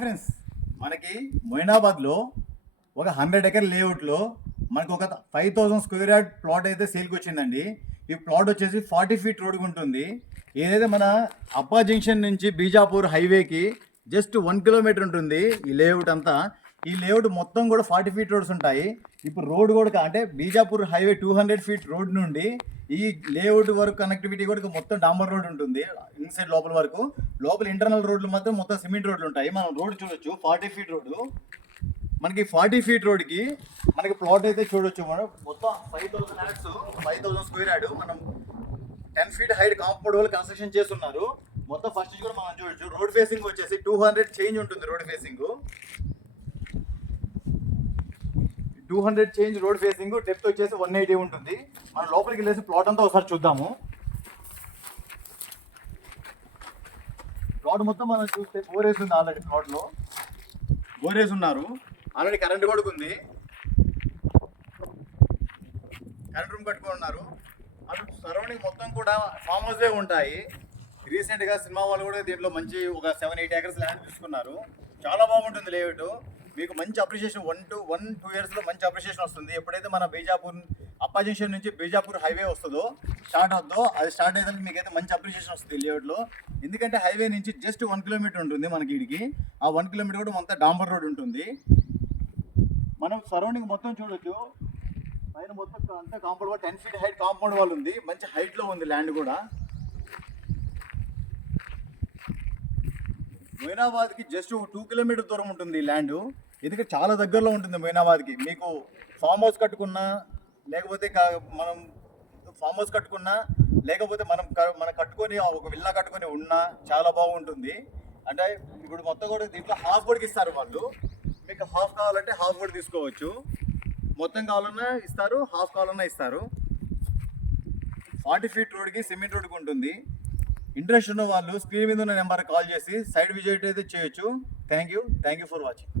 Friends, మనకి మొయినాబాద్లో ఒక 100 acre లేఅవుట్లో మనకు ఒక 5000 స్క్వేర్ యార్డ్ ప్లాట్ అయితే సేల్కి వచ్చిందండి. ఈ ప్లాట్ వచ్చేసి 40 ఫీట్ రోడ్కి ఉంటుంది. ఏదైతే మన అప్పా జంక్షన్ నుంచి బీజాపూర్ హైవేకి జస్ట్ 1 కిలోమీటర్ ఉంటుంది ఈ లేఅవుట్ అంతా. ఈ లేఅవుట్ మొత్తం కూడా 40 ఫీట్ రోడ్స్ ఉంటాయి. ఇప్పుడు రోడ్ కూడా అంటే బీజాపూర్ హైవే 200 ఫీట్ రోడ్ నుండి ఈ లేఅవుట్ వరకు కనెక్టివిటీ కూడా మొత్తం డాంబర్ రోడ్ ఉంటుంది. ఇన్సైడ్ లోపల వరకు, లోపల ఇంటర్నల్ రోడ్లు మాత్రం మొత్తం సిమెంట్ రోడ్లు ఉంటాయి. మనం రోడ్ చూడొచ్చు, 40 ఫీట్ రోడ్డు. మనకి 40 ఫీట్ రోడ్కి మనకి ప్లాట్ అయితే చూడొచ్చు. మనం మొత్తం 5000 యార్డ్స్, 5000 స్క్వేర్ యార్డ్. మనం 10 ఫీట్ హైట్ కాంపౌండ్ వాళ్ళు కన్స్ట్రక్షన్ చేస్తున్నారు. మొత్తం ఫస్ట్ నుంచి కూడా మనం చూడొచ్చు. రోడ్ ఫేసింగ్ వచ్చేసి 200 చేంజ్ ఉంటుంది. Road facing 200 change road facing. Depth వచ్చేసి 180 ఉంటుంది. మనం లోపలికి వెళ్ళేసి ప్లాట్ అంతా ఒకసారి చూద్దాము. ప్లాట్ మొత్తం మనం చూస్తే బోరేసి ఉంది. ఆల్రెడీ ప్లాట్లో బోరేసి ఉన్నారు. ఆల్రెడీ కరెంట్ కూడా ఉంది. కరెంట్ రూమ్ కట్టుకున్నారు. అటు సరౌండింగ్ మొత్తం కూడా ఫామ్ హౌసే ఉంటాయి. రీసెంట్గా సినిమా వాళ్ళు కూడా దీంట్లో మంచి ఒక 7-8 ఎకర్స్ ల్యాండ్ తీసుకున్నారు. చాలా బాగుంటుంది లేఅవుట్. మీకు మంచి అప్రిషియేషన్ 1-2 ఇయర్స్లో మంచి అప్రిషియేషన్ వస్తుంది. ఎప్పుడైతే మన బీజాపూర్ అప్పా జంక్షన్ నుంచి బీజాపూర్ హైవే వస్తుందో, స్టార్ట్ అవుతుందో, అది స్టార్ట్ అయితే మీకైతే మంచి అప్రిషియేషన్ వస్తుంది లేఅవుట్లో. ఎందుకంటే హైవే నుంచి జస్ట్ 1 కిలోమీటర్ ఉంటుంది మనకి ఇడికి. ఆ 1 కిలోమీటర్ కూడా మొత్తం డాంబర్ రోడ్ ఉంటుంది. మనం సరౌండింగ్ మొత్తం చూడొచ్చు. పైన మొత్తం అంతా compound wall, 10 feet height compound wall ఉంది. మంచి హైట్లో ఉంది ల్యాండ్ కూడా. మొయినాబాద్కి జస్ట్ 2 కిలోమీటర్ దూరం ఉంటుంది ఈ ల్యాండ్. ఎందుకంటే చాలా దగ్గరలో ఉంటుంది మొయినాబాద్కి. మీకు ఫామ్ హౌస్ కట్టుకున్నా, లేకపోతే మనం ఫామ్ హౌస్ కట్టుకున్నా, లేకపోతే మనం కట్టుకొని ఒక విల్లా కట్టుకొని ఉన్నా చాలా బాగుంటుంది. అంటే ఇప్పుడు మొత్తం కూడా దీంట్లో హాఫ్ బోర్డ్కి ఇస్తారు వాళ్ళు. మీకు హాఫ్ కావాలంటే హాఫ్ బోర్డ్ తీసుకోవచ్చు. మొత్తం కావాలన్నా ఇస్తారు, హాఫ్ కావాలన్నా ఇస్తారు. 40 ఫీట్ రోడ్కి సిమెంట్ రోడ్కి ఉంటుంది. ఇంట్రెస్ట్ ఉన్న వాళ్ళు స్క్రీన్ మీద ఉన్న నెంబర్కి కాల్ చేసి సైట్ విజిట్ అయితే చేయొచ్చు. Thank you for watching.